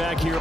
back here.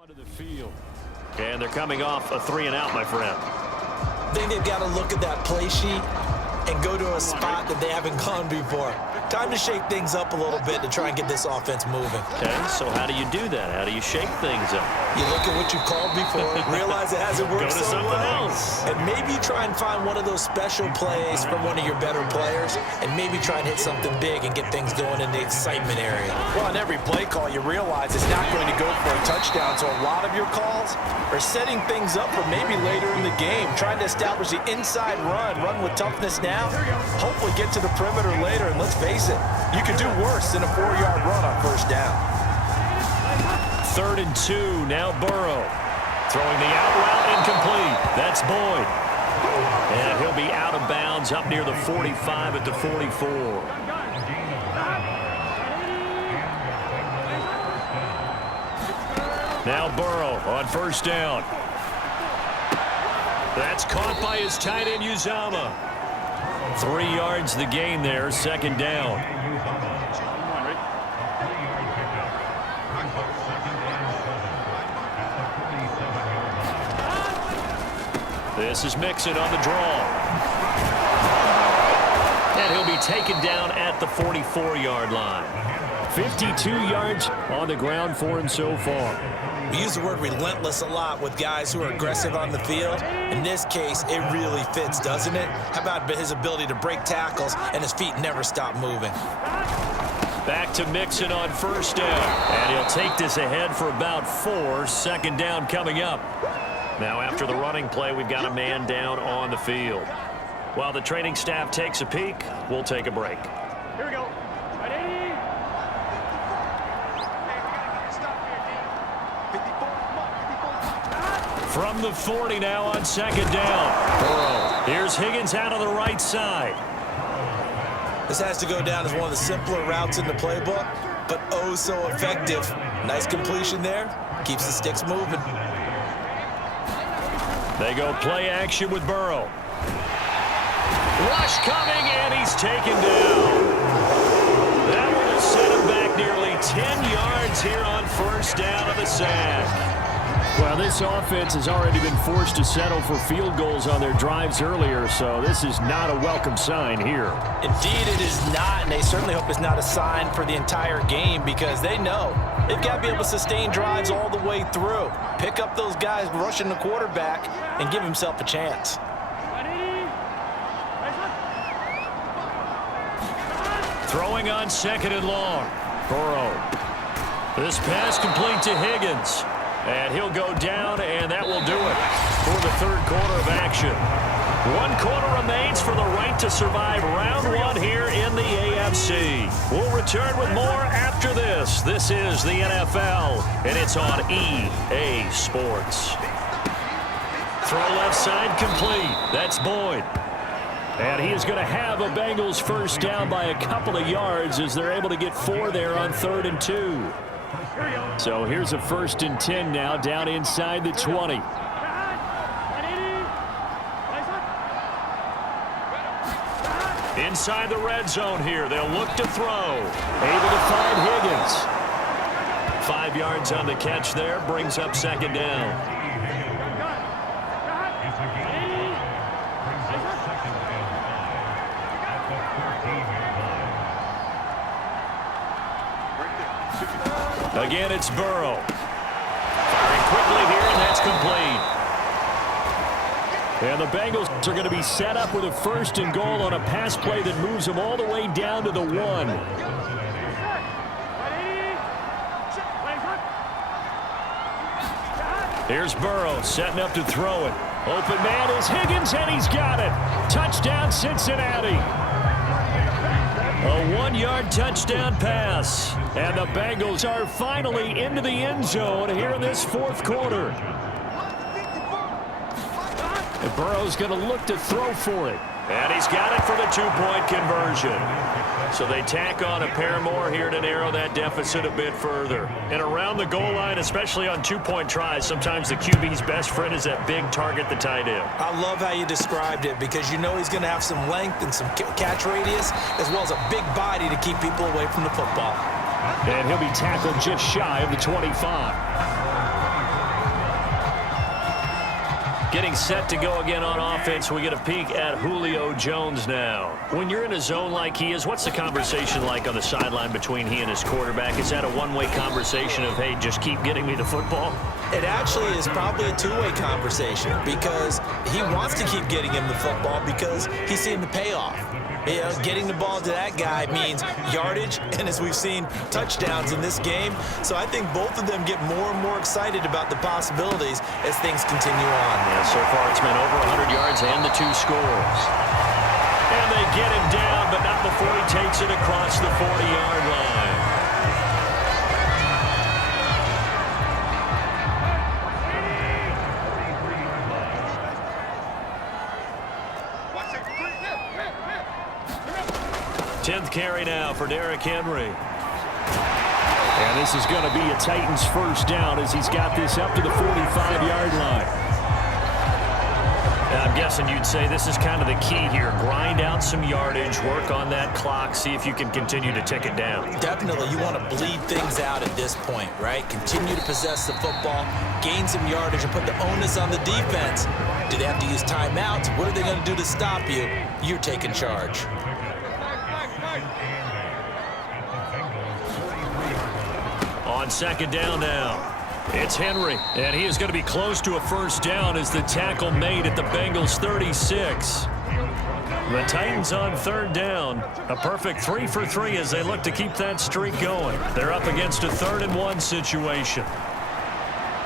Onto the field. And they're coming off a 3-and-out, my friend. I think they've got to look at that play sheet and go to a spot that they haven't gone before. Time to shake things up a little bit to try and get this offense moving. Okay, so how do you do that? How do you shake things up? You look at what you've called before, realize it hasn't worked Go to so something well, else. and maybe try and find one of those special plays from one of your better players, and maybe try and hit something big and get things going in the excitement area. Well, on every play call, you realize it's not going to go for a touchdown, so a lot of your calls are setting things up for maybe later in the game, trying to establish the inside run with toughness now, hopefully get to the perimeter later, and let's face it, you could do worse than a 4-yard run on first down. 3rd and 2, now Burrow. Throwing the out route incomplete. That's Boyd. And he'll be out of bounds up near the 45 at the 44. Now Burrow on first down. That's caught by his tight end, Uzama. 3 yards the gain there, 2nd down. This is Mixon on the draw. And he'll be taken down at the 44-yard line. 52 yards on the ground for him so far. We use the word relentless a lot with guys who are aggressive on the field. In this case, it really fits, doesn't it? How about his ability to break tackles and his feet never stop moving? Back to Mixon on first down. And he'll take this ahead for about 4. 2nd down coming up. Now after the running play, we've got a man down on the field. While the training staff takes a peek, we'll take a break. Here we go. Ready? From the 40 now on 2nd down. Burrow. Here's Higgins out on the right side. This has to go down as one of the simpler routes in the playbook, but oh so effective. Nice completion there. Keeps the sticks moving. They go play action with Burrow. Rush coming, and he's taken down. That will set him back nearly 10 yards here on first down of the sack. Well, this offense has already been forced to settle for field goals on their drives earlier, so this is not a welcome sign here. Indeed, it is not, and they certainly hope it's not a sign for the entire game because they know they've got to be able to sustain drives all the way through. Pick up those guys rushing the quarterback and give himself a chance. Throwing on 2nd and long. Burrow. This pass complete to Higgins. And he'll go down, and that will do it for the 3rd quarter of action. 1 quarter remains for the right to survive round 1 here in the AFC. We'll return with more after this. This is the NFL, and it's on EA Sports. Throw left side complete. That's Boyd. And he is going to have a Bengals first down by a couple of yards as they're able to get 4 there on 3rd and 2. So here's a 1st and 10 now down inside the 20. Inside the red zone here. They'll look to throw. Able to find Higgins. 5 yards on the catch there. Brings up 2nd down. Again, it's Burrow. Firing quickly here, and that's complete. And the Bengals are going to be set up with a 1st and goal on a pass play that moves them all the way down to the 1. Here's Burrow setting up to throw it. Open man is Higgins, and he's got it. Touchdown, Cincinnati. A 1-yard touchdown pass. And the Bengals are finally into the end zone here in this 4th quarter. And Burrow's going to look to throw for it. And he's got it for the 2-point conversion. So they tack on a pair more here to narrow that deficit a bit further. And around the goal line, especially on 2-point tries, sometimes the QB's best friend is that big target, the tight end. I love how you described it because you know he's going to have some length and some catch radius as well as a big body to keep people away from the football. And he'll be tackled just shy of the 25. Getting set to go again on offense, we get a peek at Julio Jones now. When you're in a zone like he is, what's the conversation like on the sideline between he and his quarterback? Is that a one-way conversation of, hey, just keep getting me the football? It actually is probably a two-way conversation because he wants to keep getting him the football because he's seeing the payoff. You know, getting the ball to that guy means yardage, and as we've seen, touchdowns in this game. So I think both of them get more and more excited about the possibilities as things continue on. Yeah, so far it's been over 100 yards and the 2 scores. And they get him down, but not before he takes it across the 40-yard line. Tenth carry now for Derrick Henry. And this is going to be a Titans first down as he's got this up to the 45-yard line. And I'm guessing you'd say this is kind of the key here. Grind out some yardage, work on that clock, see if you can continue to tick it down. Definitely, you want to bleed things out at this point, right? Continue to possess the football, gain some yardage, and put the onus on the defense. Do they have to use timeouts? What are they going to do to stop you? You're taking charge. On second down now, it's Henry, and he is going to be close to a first down as the tackle made at the Bengals 36. The Titans on third down, a perfect 3 for 3 as they look to keep that streak going. They're up against a 3rd and 1 situation.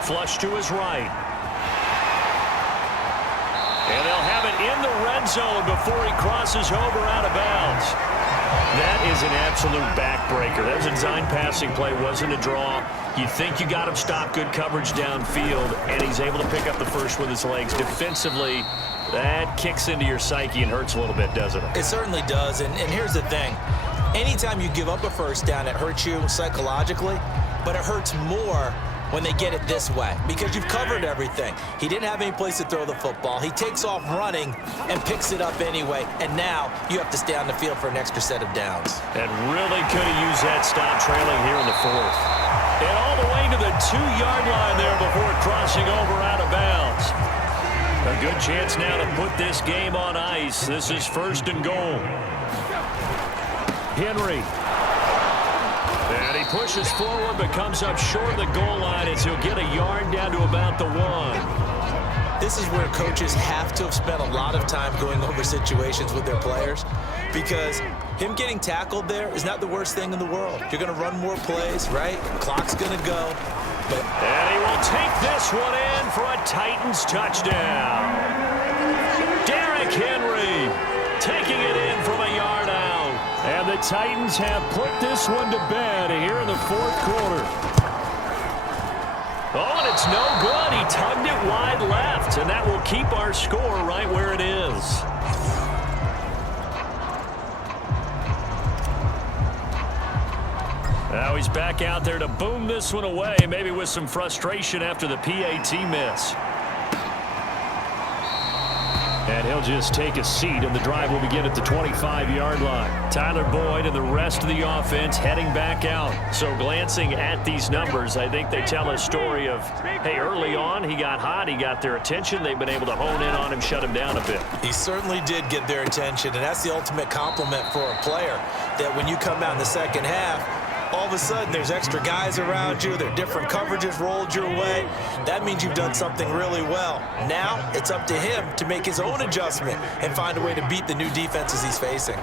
Flush to his right. And they'll have it in the red zone before he crosses over out of bounds. That is an absolute backbreaker. That was a design passing play, wasn't a draw. You think you got him stopped, good coverage downfield, and he's able to pick up the first with his legs. Defensively, that kicks into your psyche and hurts a little bit, doesn't it? It certainly does, and here's the thing. Anytime you give up a first down, it hurts you psychologically, but it hurts more when they get it this way because you've covered everything. He didn't have any place to throw the football. He takes off running and picks it up anyway, and now you have to stay on the field for an extra set of downs. And really could have used that stop trailing here in the 4th. And all the way to the 2-yard line there before crossing over out of bounds. A good chance now to put this game on ice. This is 1st and goal. Henry. And he pushes forward but comes up short of the goal line as he'll get a yard down to about the 1. This is where coaches have to have spent a lot of time going over situations with their players because him getting tackled there is not the worst thing in the world. You're going to run more plays, right? Clock's going to go. And he will take this one in for a Titans touchdown. Derrick Henry taking it in from a yard out. And the Titans have put this one to bed here in the 4th quarter. Oh, and it's no good. He tugged it wide left, and that will keep our score right where it is. Now he's back out there to boom this one away, maybe with some frustration after the PAT miss. And he'll just take a seat, and the drive will begin at the 25-yard line. Tyler Boyd and the rest of the offense heading back out. So glancing at these numbers, I think they tell a story of, hey, early on he got hot, he got their attention. They've been able to hone in on him, shut him down a bit. He certainly did get their attention, and that's the ultimate compliment for a player, that when you come out in the second half, All of a sudden, there's extra guys around you. There are different coverages rolled your way. That means you've done something really well. Now, it's up to him to make his own adjustment and find a way to beat the new defenses he's facing.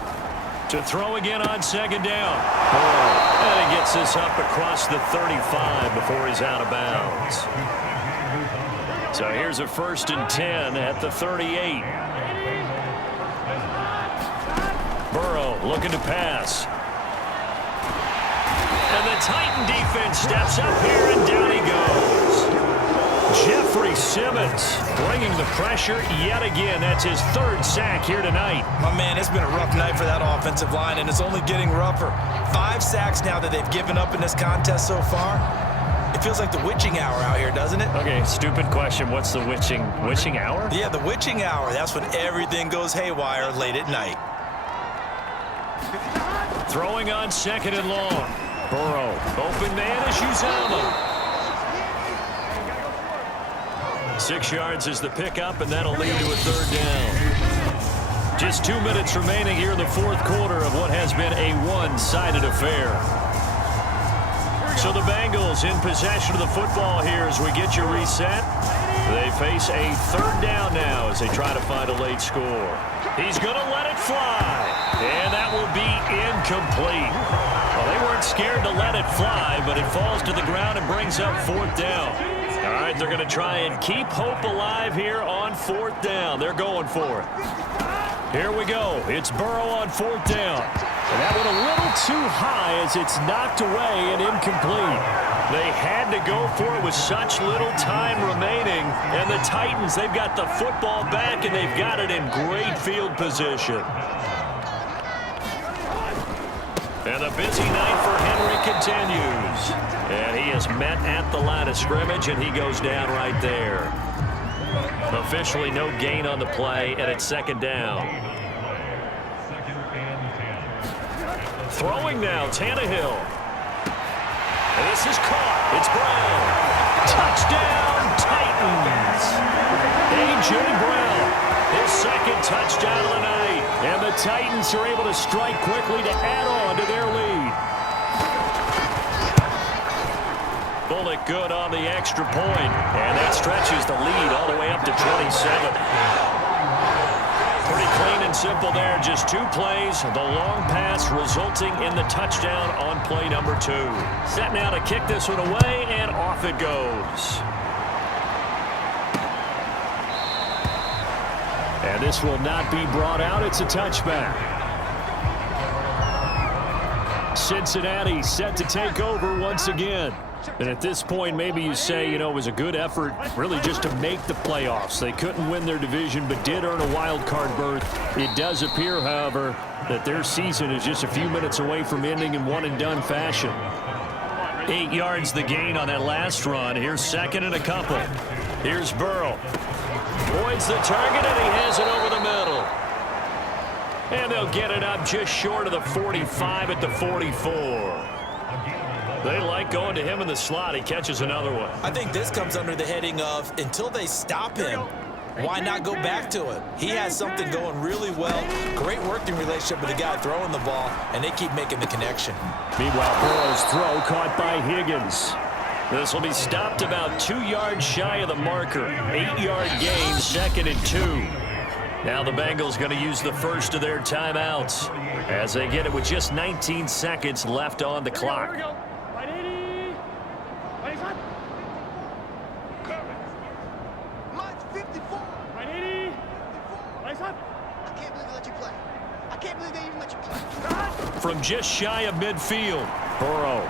To throw again on second down. And he gets this up across the 35 before he's out of bounds. So here's a 1st and 10 at the 38. Burrow looking to pass. And the Titan defense steps up here, and down he goes. Jeffrey Simmons bringing the pressure yet again. That's his 3rd sack here tonight. My man, it's been a rough night for that offensive line, and it's only getting rougher. 5 sacks now that they've given up in this contest so far. It feels like the witching hour out here, doesn't it? Okay, stupid question. What's the witching hour? Yeah, the witching hour. That's when everything goes haywire late at night. Throwing on 2nd and long. Burrow, open man is Uzama. 6 yards is the pickup, and that'll lead to a 3rd down. Just 2 minutes remaining here in the 4th quarter of what has been a one-sided affair. So the Bengals in possession of the football here as we get you reset. They face a 3rd down now as they try to find a late score. He's going to let it fly, and that will be incomplete. Well, they weren't scared to let it fly, but it falls to the ground and brings up 4th down. All right, they're going to try and keep hope alive here on 4th down. They're going for it. Here we go. It's Burrow on 4th down. And that went a little too high as it's knocked away and incomplete. They had to go for it with such little time remaining. And the Titans, they've got the football back, and they've got it in great field position. And the busy night for Henry continues. And he is met at the line of scrimmage, and he goes down right there. Officially no gain on the play, and it's 2nd down. Throwing now, Tannehill. And this is caught. It's Brown. Touchdown, Titans. A.J. Brown, his 2nd touchdown of the night. And the Titans are able to strike quickly to add on to their lead. Bullock good on the extra point. And that stretches the lead all the way up to 27. Pretty clean and simple there. Just 2 plays. The long pass resulting in the touchdown on play number 2. Set now to kick this one away, and off it goes. And this will not be brought out. It's a touchback. Cincinnati set to take over once again. And at this point, maybe you say, you know, it was a good effort really just to make the playoffs. They couldn't win their division but did earn a wild card berth. It does appear, however, that their season is just a few minutes away from ending in one-and-done fashion. 8 yards the gain on that last run. Here's 2nd and a couple. Here's Burrow. Avoids the target, and he has it over the middle. And they'll get it up just short of the 45 at the 44. They like going to him in the slot. He catches another one. I think this comes under the heading of until they stop him, why not go back to it? He has something going really well. Great working relationship with the guy throwing the ball, and they keep making the connection. Meanwhile, Burrow's throw caught by Higgins. This will be stopped about 2 yards shy of the marker. 8-yard gain, 2nd and 2. Now the Bengals going to use the first of their timeouts as they get it with just 19 seconds left on the clock. From just shy of midfield, Burrow.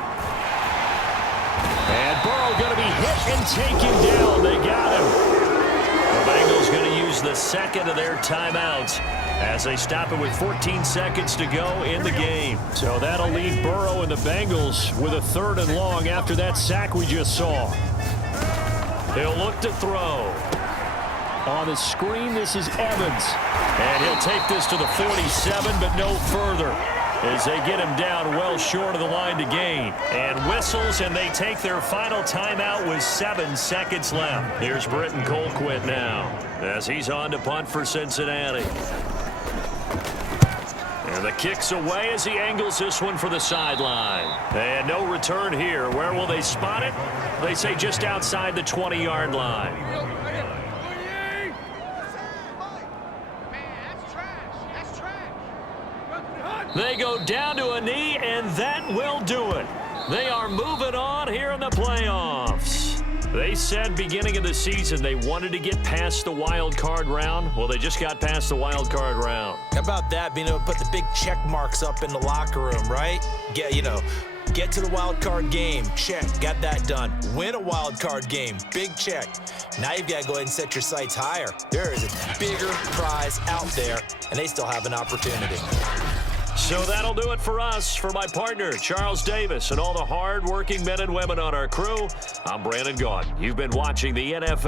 And Burrow going to be hit and taken down. They got him. The Bengals going to use the 2nd of their timeouts as they stop it with 14 seconds to go in the game. So that'll leave Burrow and the Bengals with a 3rd and long after that sack we just saw. He'll look to throw. On the screen, this is Evans. And he'll take this to the 47, but no further, as they get him down well short of the line to gain. And whistles, and they take their final timeout with 7 seconds left. Here's Britton Colquitt now, as he's on to punt for Cincinnati. And the kick's away as he angles this one for the sideline. And no return here. Where will they spot it? They say just outside the 20-yard line. They go down to a knee, and that will do it. They are moving on here in the playoffs. They said beginning of the season they wanted to get past the wild card round. Well, they just got past the wild card round. How about that, being able to put the big check marks up in the locker room, right? Get to the wild card game, check, got that done. Win a wild card game, big check. Now you've got to go ahead and set your sights higher. There is a bigger prize out there, and they still have an opportunity. So that'll do it for us. For my partner, Charles Davis, and all the hard-working men and women on our crew, I'm Brandon Gaudin. You've been watching the NFL.